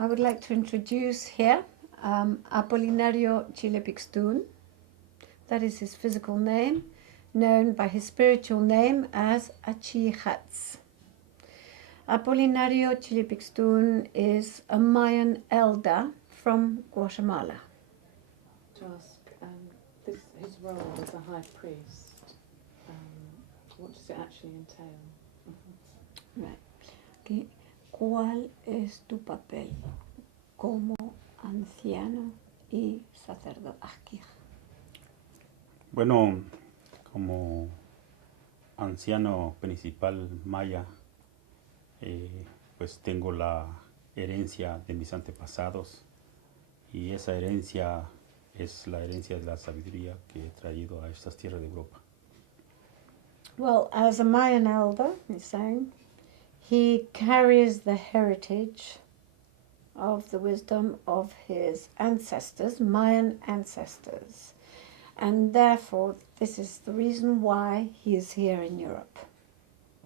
I would like to introduce here Apolinario Chile Pixtun. That is his physical name, known by his spiritual name as Achi Ijatz. Apolinario Chile Pixtun is a Mayan elder from Guatemala. To ask, his role as a high priest, what does it actually entail? Right. Okay. ¿Cuál es tu papel como anciano y sacerdote aquí? Bueno, como anciano principal maya, pues tengo la herencia de mis antepasados y esa herencia es la herencia de la sabiduría que he traído a estas tierras de Europa. Well, as a Mayan elder, he's saying, he carries the heritage of the wisdom of his ancestors, Mayan ancestors. And therefore, this is the reason why he is here in Europe.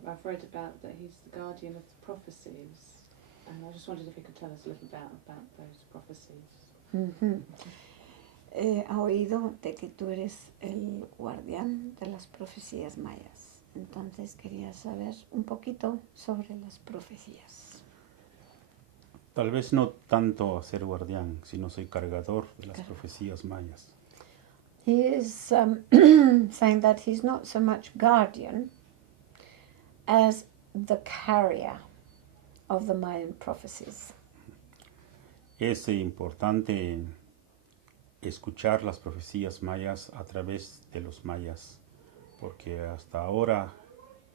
I've read about that he's the guardian of the prophecies, and I just wondered if you could tell us a little about those prophecies. Ha oído de que tú eres el guardián de las profecías mayas. Entonces quería saber un poquito sobre las profecías. Tal vez no tanto ser guardián, sino soy cargador de las profecías mayas. He is saying that he's not so much guardian as the carrier of the Mayan prophecies. Es importante escuchar las profecías mayas a través de los mayas, porque hasta ahora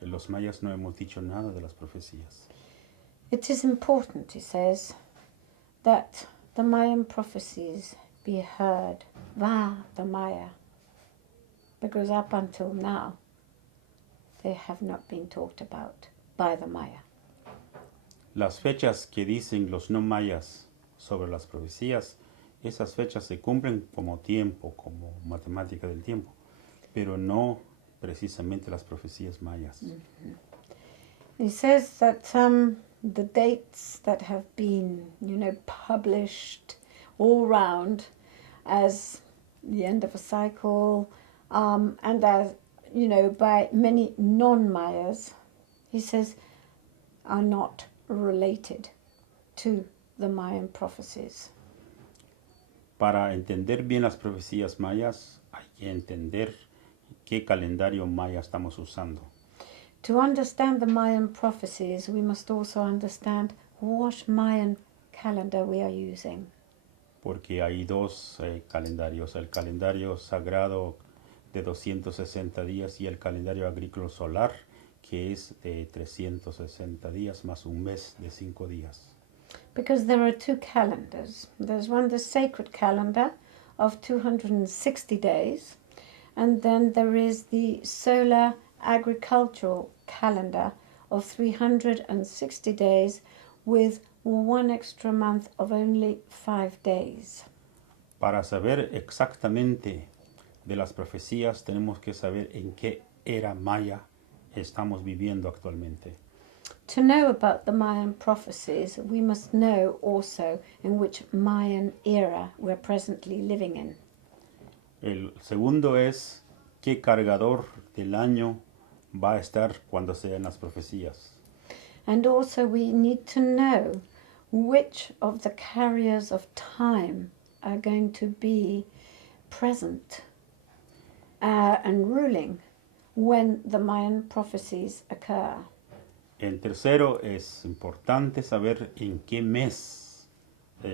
los mayas no hemos dicho nada de las profecías. It is important, he says, that the Mayan prophecies be heard via the Maya, because up until now they have not been talked about by the Maya. Las fechas que dicen los no mayas sobre las profecías, esas fechas se cumplen como tiempo, como matemática del tiempo, pero no precisamente las profecías mayas. He says that the dates that have been, published all round as the end of a cycle, and as, by many non-Mayas, he says, are not related to the Mayan prophecies. Para entender bien las profecías mayas, hay que entender qué calendario maya estamos usando. To understand the Mayan prophecies, we must also understand what Mayan calendar we are using. Porque hay dos calendarios, el calendario sagrado de 260 días y el calendario agrícola solar, que es de 360 días más un mes de 5 días. Because there are two calendars. There's one, the sacred calendar of 260 days, and then there is the solar agricultural calendar of 360 days with one extra month of only 5 days. Para saber exactamente de las profecías tenemos que saber en qué era maya estamos viviendo actualmente. To know about the Mayan prophecies, we must know also in which Mayan era we're presently living in. El segundo es qué cargador del año va a estar cuando sean las profecías. And also we need to know which of the carriers of time are going to be present and ruling when the Mayan prophecies occur. En tercero, es importante saber en qué mes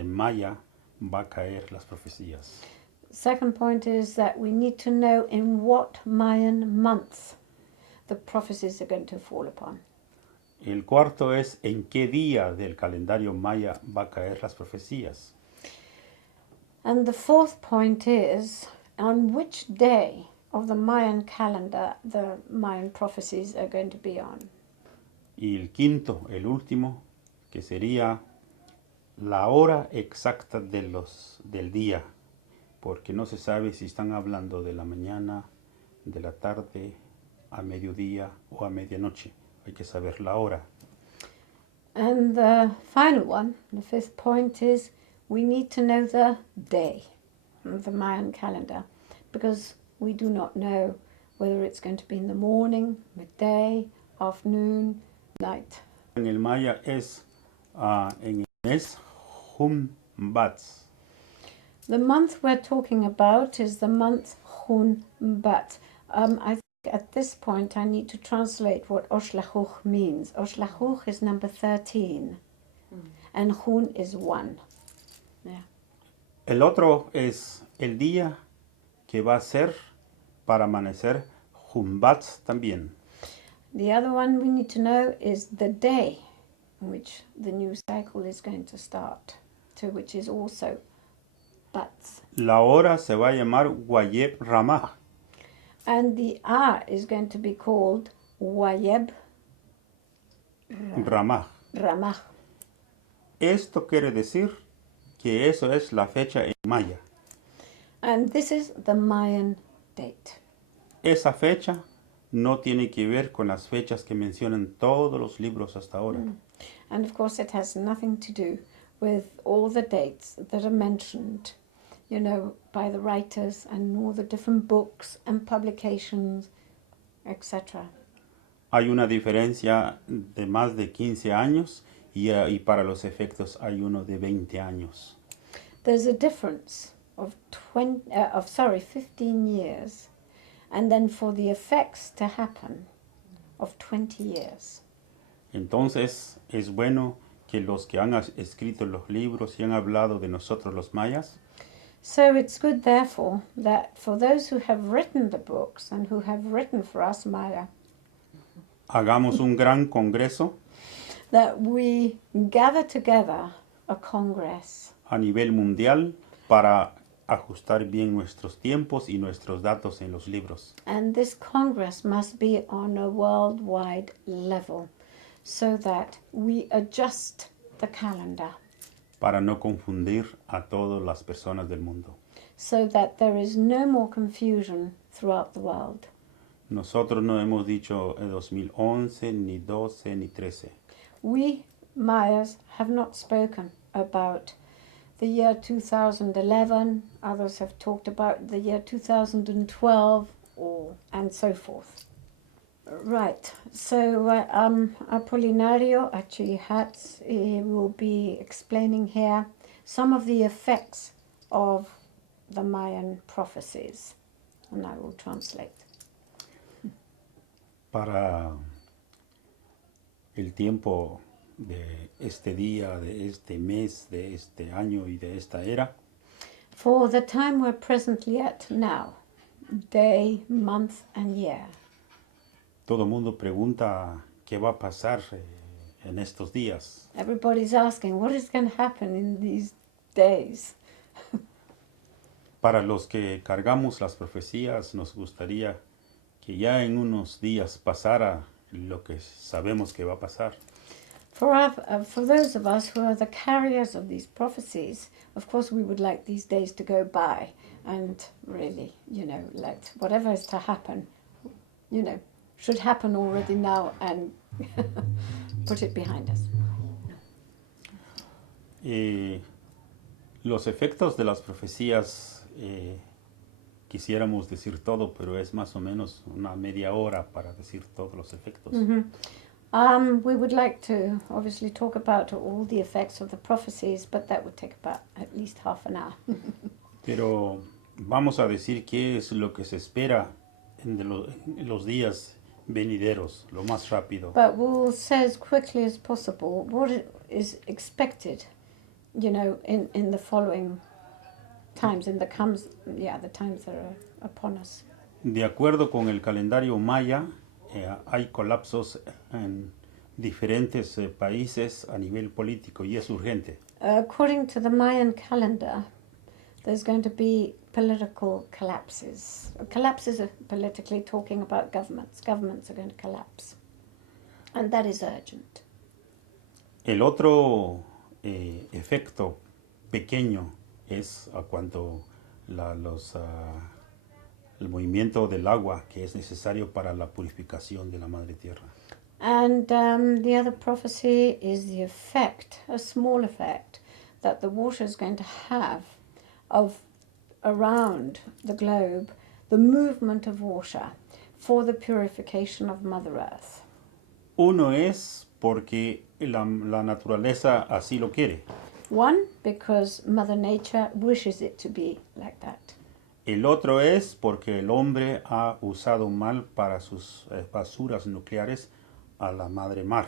maya va a caer las profecías. Second point is that we need to know in what Mayan month the prophecies are going to fall upon. El cuarto es en qué día del calendario maya va a caer las profecías. And the fourth point is on which day of the Mayan calendar the Mayan prophecies are going to be on. Y el quinto, el último, que sería la hora exacta del día, porque no se sabe si están hablando de la mañana, de la tarde, a mediodía o a medianoche. Hay que saber la hora. And the final one, the fifth point, is we need to know the day of the Mayan calendar, because we do not know whether it's going to be in the morning, midday, afternoon, night. En el maya es, en el mes, Humbat. The month we're talking about is the month Hunbat. I think at this point I need to translate what Oshlachuch means. Oshlachuch is number 13 and Hun is 1. Yeah. El otro es el día que va a ser para amanecer Humbat también. The other one we need to know is the day in which the new cycle is going to start, to which is also Bats. La hora se va a llamar Wayeb Ramah. And the hour is going to be called Wayeb Ramah. Ramah. Esto quiere decir que eso es la fecha en maya. And this is the Mayan date. Esa fecha no tiene que ver con las fechas que mencionan todos los libros hasta ahora. And of course it has nothing to do with all the dates that are mentioned, you know, by the writers and all the different books and publications, etc. Hay una diferencia de más de 15 años y para los efectos hay uno de 20 años. There's a difference of 15 years, and then for the effects to happen of 20 years. Entonces es bueno que los que han escrito los libros y han hablado de nosotros los mayas, So it's good, therefore, that for those who have written the books and who have written for us Maya, hagamos un gran congreso that we gather together a congress a nivel mundial para ajustar bien nuestros tiempos y nuestros datos en los libros. and this congress must be on a worldwide level so that we adjust the calendar Para no confundir a todas las personas del mundo. so that there is no more confusion throughout the world. Nosotros no hemos dicho 2011, ni 12, ni 13. We Mayas have not spoken about the year 2011, others have talked about the year 2012, and so forth. Right, so Apolinario Achi Ijatz will be explaining here some of the effects of the Mayan prophecies, and I will translate. Para el tiempo de este día, de este mes, de este año y de esta era, For the time we're presently at now, day, month, and year. todo el mundo pregunta qué va a pasar en estos días. Everybody's asking, what is going to happen in these days? Para los que cargamos las profecías, nos gustaría que ya en unos días pasara lo que sabemos que va a pasar. For those of us who are the carriers of these prophecies, of course we would like these days to go by and really, you know, let whatever is to happen, you know, should happen already now and put it behind us. Los efectos de las profecías, quisiéramos decir todo, pero es más o menos una media hora para decir todos los efectos. We would like to obviously talk about all the effects of the prophecies, but that would take about at least half an hour. Pero vamos a decir qué es lo que se espera en los días venideros, lo más rápido. But we'll say as quickly as possible what is expected, you know, in the following times, the times that are upon us. De acuerdo con el calendario maya, hay colapsos en diferentes países a nivel político y es urgente. According to the Mayan calendar, there's going to be political collapses. Collapses are politically talking about governments. Governments are going to collapse. And that is urgent. El otro efecto pequeño es cuando el movimiento del agua que es necesario para la purificación de la madre tierra. And the other prophecy is the effect, a small effect, that the water is going to have of around the globe, the movement of water for the purification of Mother Earth. Uno es porque la naturaleza así lo quiere. One, because Mother Nature wishes it to be like that. El otro es porque el hombre ha usado mal para sus basuras nucleares a la madre mar.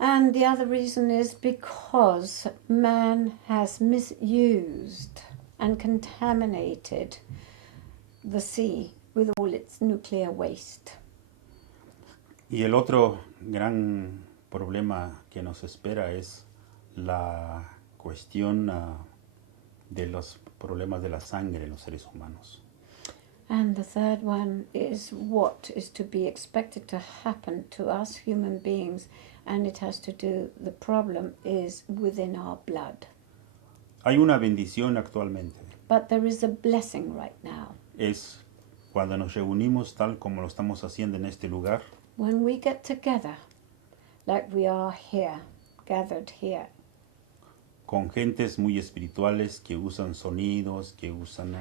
And the other reason is because man has misused and contaminated the sea with all its nuclear waste. Y el otro gran problema que nos espera es la cuestión de los problemas de la sangre en los seres humanos. And the third one is what is to be expected to happen to us human beings, and it has to do, the problem is within our blood. Hay una bendición actualmente. But there is a blessing right now. Es cuando nos reunimos tal como lo estamos haciendo en este lugar. When we get together, like we are here, gathered here, con gentes muy espirituales que usan sonidos, que usan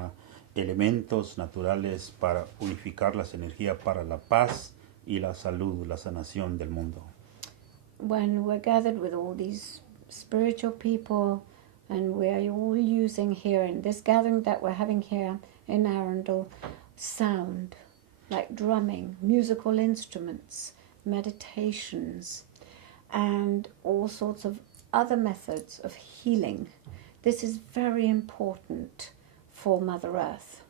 elementos naturales para unificar las energías para la paz y la salud, la sanación del mundo. when we're gathered with all these spiritual people, and we're all using here in this gathering that we're having here in Arundel, sound, like drumming, musical instruments, meditations, and all sorts of other methods of healing. This is very important for Mother Earth.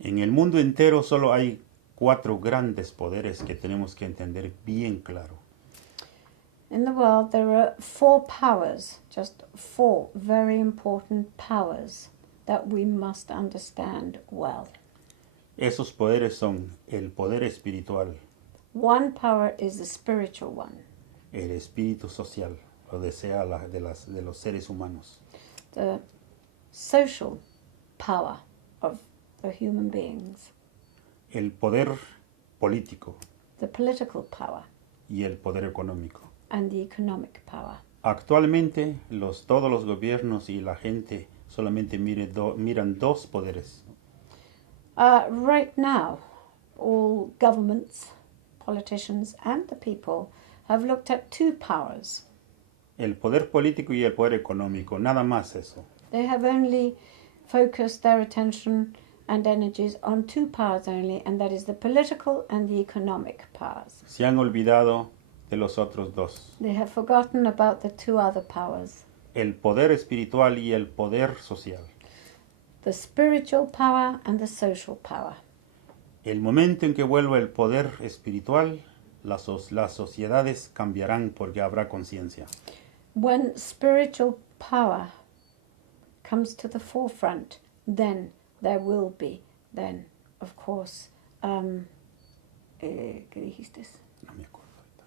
En el mundo entero solo hay 4 grandes poderes que tenemos que entender bien claro. In the world, there are 4 powers, just 4 very important powers that we must understand well. Esos poderes son el poder espiritual, One power is the spiritual one, el espíritu social, lo desea de los seres humanos, the social power of the human beings, el poder político the political power, y el poder económico. and the economic power. Actualmente todos los gobiernos y la gente solamente miran 2 poderes. Right now, all governments, politicians, and the people have looked at 2 powers. El poder político y el poder económico, nada más eso. They have only focused their attention and energies on 2 powers only, and that is the political and the economic powers. Se han olvidado de los otros 2. They have forgotten about the 2 other powers, El poder espiritual y el poder social. the spiritual power and the social power. El momento en que vuelva el poder espiritual, las sociedades cambiarán porque habrá conciencia. When spiritual power comes to the forefront, then there will be, then, of course, ¿qué dijiste? No me acuerdo ahorita.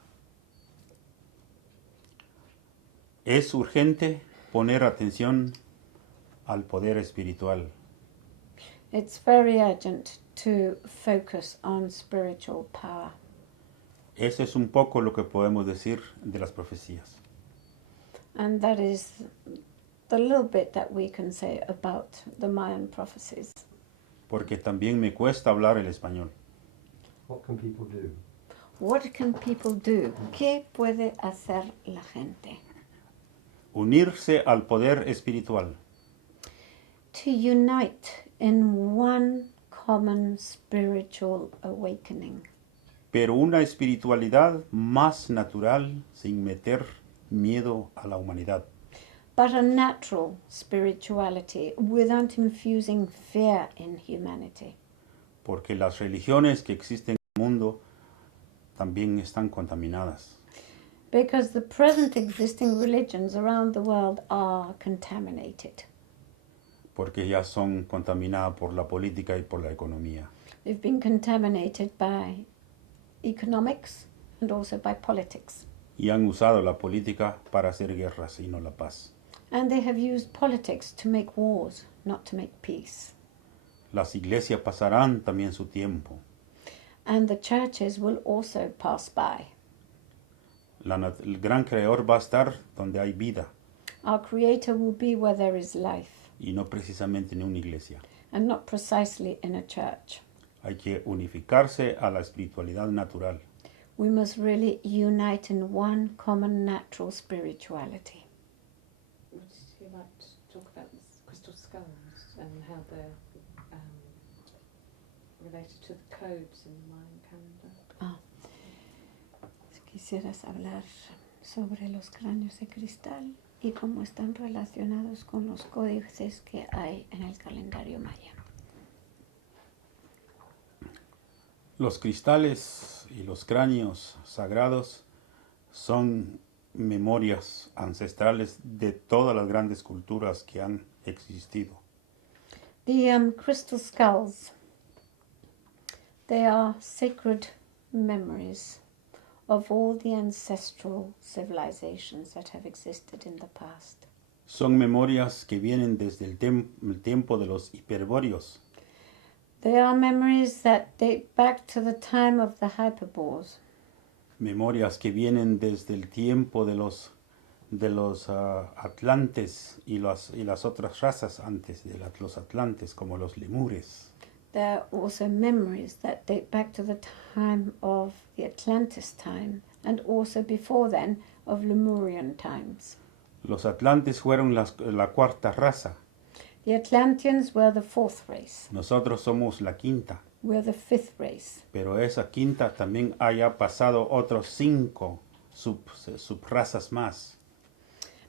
Es urgente poner atención al poder espiritual. It's very urgent to focus on spiritual power. Eso es un poco lo que podemos decir de las profecías. And that is the little bit that we can say about the Mayan prophecies. Porque también me cuesta hablar el español. What can people do? What can people do? ¿Qué puede hacer la gente? Unirse al poder espiritual. To unite in one common spiritual awakening. Pero una espiritualidad más natural sin meter miedo a la humanidad. But a natural spirituality without infusing fear in humanity. Porque las religiones que existen en el mundo también están contaminadas. Because the present existing religions around the world are contaminated. Porque ya son contaminadas por la política y por la economía. They've been contaminated by economics and also by politics. Y han usado la política para hacer guerras y no la paz. And they have used politics to make wars, not to make peace. Las iglesias pasarán también su tiempo. And the churches will also pass by. El gran creador va a estar donde hay vida Our Creator will be where there is life, y no precisamente en una iglesia. and not precisely in a church. Hay que unificarse a la espiritualidad natural. We must really unite in one common natural spirituality. Would you like to talk about the crystal skulls and how they're related to the codes in the Mayan calendar? Si quisieras hablar sobre los cráneos de cristal y cómo están relacionados con los códices que hay en el calendario maya. Los cristales y los cráneos sagrados son memorias ancestrales de todas las grandes culturas que han existido. The crystal skulls, they are sacred memories of all the ancestral civilizations that have existed in the past. Son memorias que vienen desde el tiempo de los hiperbóreos, They are memories that date back to the time of the Hyperboreans. memorias que vienen desde el tiempo de los atlantes y las otras razas antes de los atlantes, como los lemures. There are also memories that date back to the time of the Atlantis time, and also before then of Lemurian times. Los atlantes fueron la cuarta raza. The Atlanteans were the fourth race. Nosotros somos la quinta. We're the fifth race. Pero esa quinta también haya pasado otros 5 subrazas más.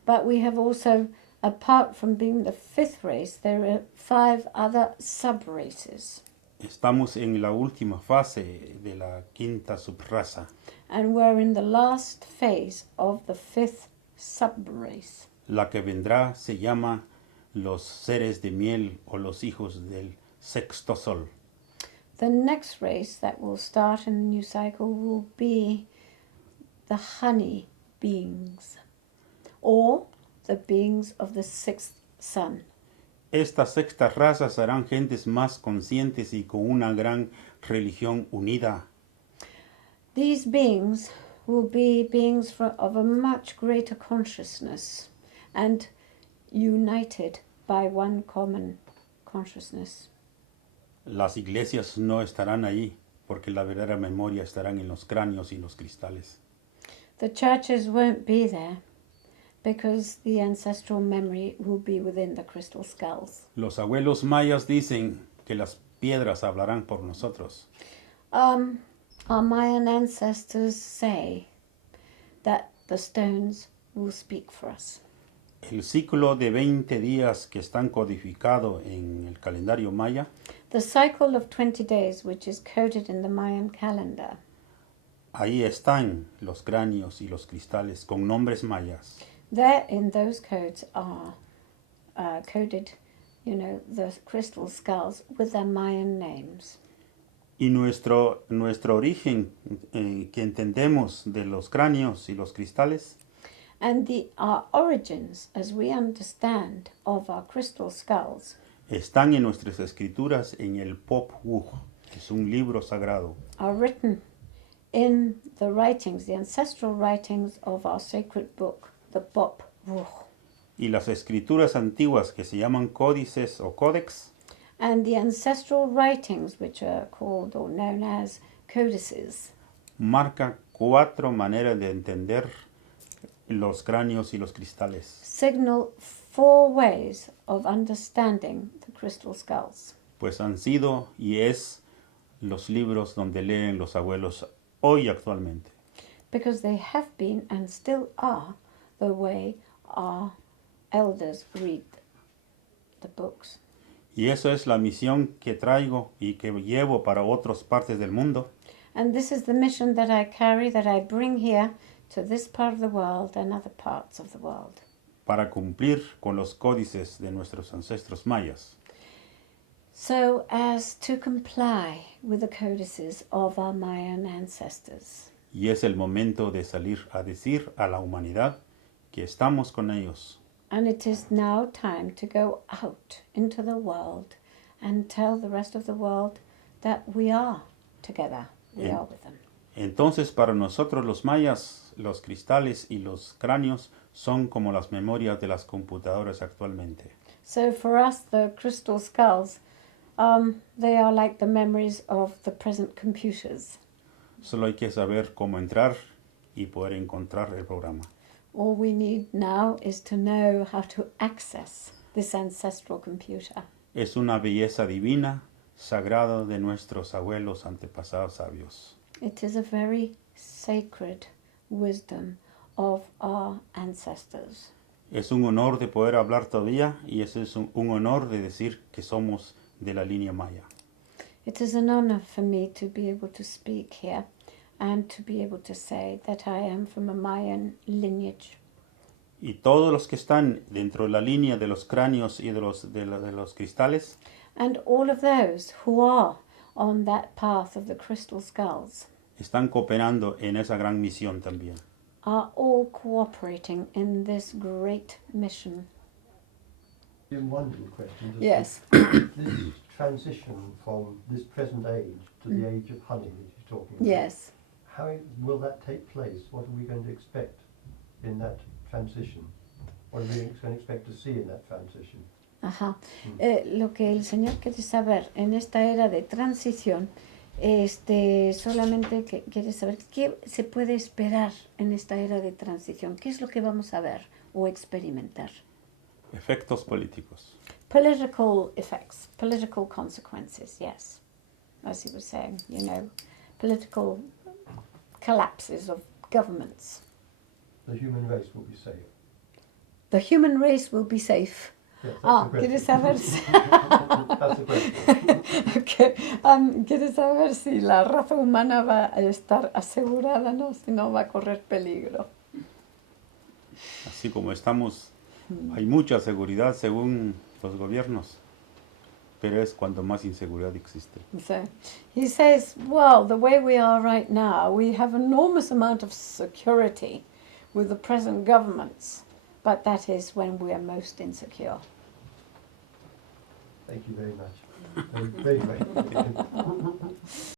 But we have also, apart from being the fifth race, there are 5 other sub-races. Estamos en la última fase de la quinta subraza. And we're in the last phase of the fifth sub-race. La que vendrá se llama los seres de miel o los hijos del sexto sol. The next race that will start in the new cycle will be the honey beings, or the beings of the sixth sun. Estas sextas razas serán gentes más conscientes y con una gran religión unida. These beings will be beings of a much greater consciousness and united by one common consciousness. Las iglesias no estarán ahí porque la verdadera memoria estarán en los cráneos y los cristales. The churches won't be there because the ancestral memory will be within the crystal skulls. Los abuelos mayas dicen que las piedras hablarán por nosotros. Our Mayan ancestors say that the stones will speak for us. El ciclo de 20 días que están codificado en el calendario maya, The cycle of 20 days, which is coded in the Mayan calendar, ahí están los cráneos y los cristales con nombres mayas. there in those codes are coded, the crystal skulls with their Mayan names. Y nuestro origen que entendemos de los cráneos y los cristales And our origins, as we understand, of our crystal skulls están en nuestras escrituras en el Pop Wuh, que es un libro sagrado. are written in the writings, the ancestral writings of our sacred book, the Bop Vuh. Y las escrituras antiguas que se llaman códices o códex And the ancestral writings, which are called or known as codices, marca 4 maneras de entender los cráneos y los cristales. signal 4 ways of understanding the crystal skulls. Pues han sido y es los libros donde leen los abuelos hoy actualmente. Because they have been and still are the way our elders read the books. Y eso es la misión que traigo y que llevo para otras partes del mundo, And this is the mission that I carry, that I bring here to this part of the world and other parts of the world, para cumplir con los códices de nuestros ancestros mayas. so as to comply with the codices of our Mayan ancestors. Y es el momento de salir a decir a la humanidad que estamos con ellos. And it is now time to go out into the world and tell the rest of the world that we are together, we Yeah. are with them. Entonces para nosotros los mayas, los cristales y los cráneos son como las memorias de las computadoras actualmente. So for us, the crystal skulls, they are like the memories of the present computers. Solo hay que saber cómo entrar y poder encontrar el programa. All we need now is to know how to access this ancestral computer. Es una belleza divina, sagrada de nuestros abuelos antepasados sabios. It is a very sacred wisdom of our ancestors. Es un honor de poder hablar todavía y es un honor de decir que somos de la línea maya. It is an honor for me to be able to speak here and to be able to say that I am from a Mayan lineage. Y todos los que están dentro de la línea de los cráneos y de los cristales And all of those who are on that path of the crystal skulls están cooperando en esa gran misión también. are all cooperating in this great mission. In one little question, does Yes. this transition from this present age to the age of honey that you're talking about, Yes. how will that take place? What are we going to expect in that transition? What are we going to expect to see in that transition? Ajá. Lo que el Señor quiere saber en esta era de transición, solamente que quiere saber qué se puede esperar en esta era de transición, qué es lo que vamos a ver o experimentar. Efectos políticos. Political effects, political consequences, yes. As he was saying, political collapses of governments. The human race will be safe. The human race will be safe. Yes, that's the ¿Quieres question. saber si... That's the question. Okay. ¿Quieres saber si la raza humana va a estar asegurada, no? Si no va a correr peligro. Así como estamos, hay mucha seguridad según los gobiernos, pero es cuando más inseguridad existe. So he says, well, the way we are right now, we have enormous amount of security with the present governments, but that is when we are most insecure. Thank you very much. Very, very great.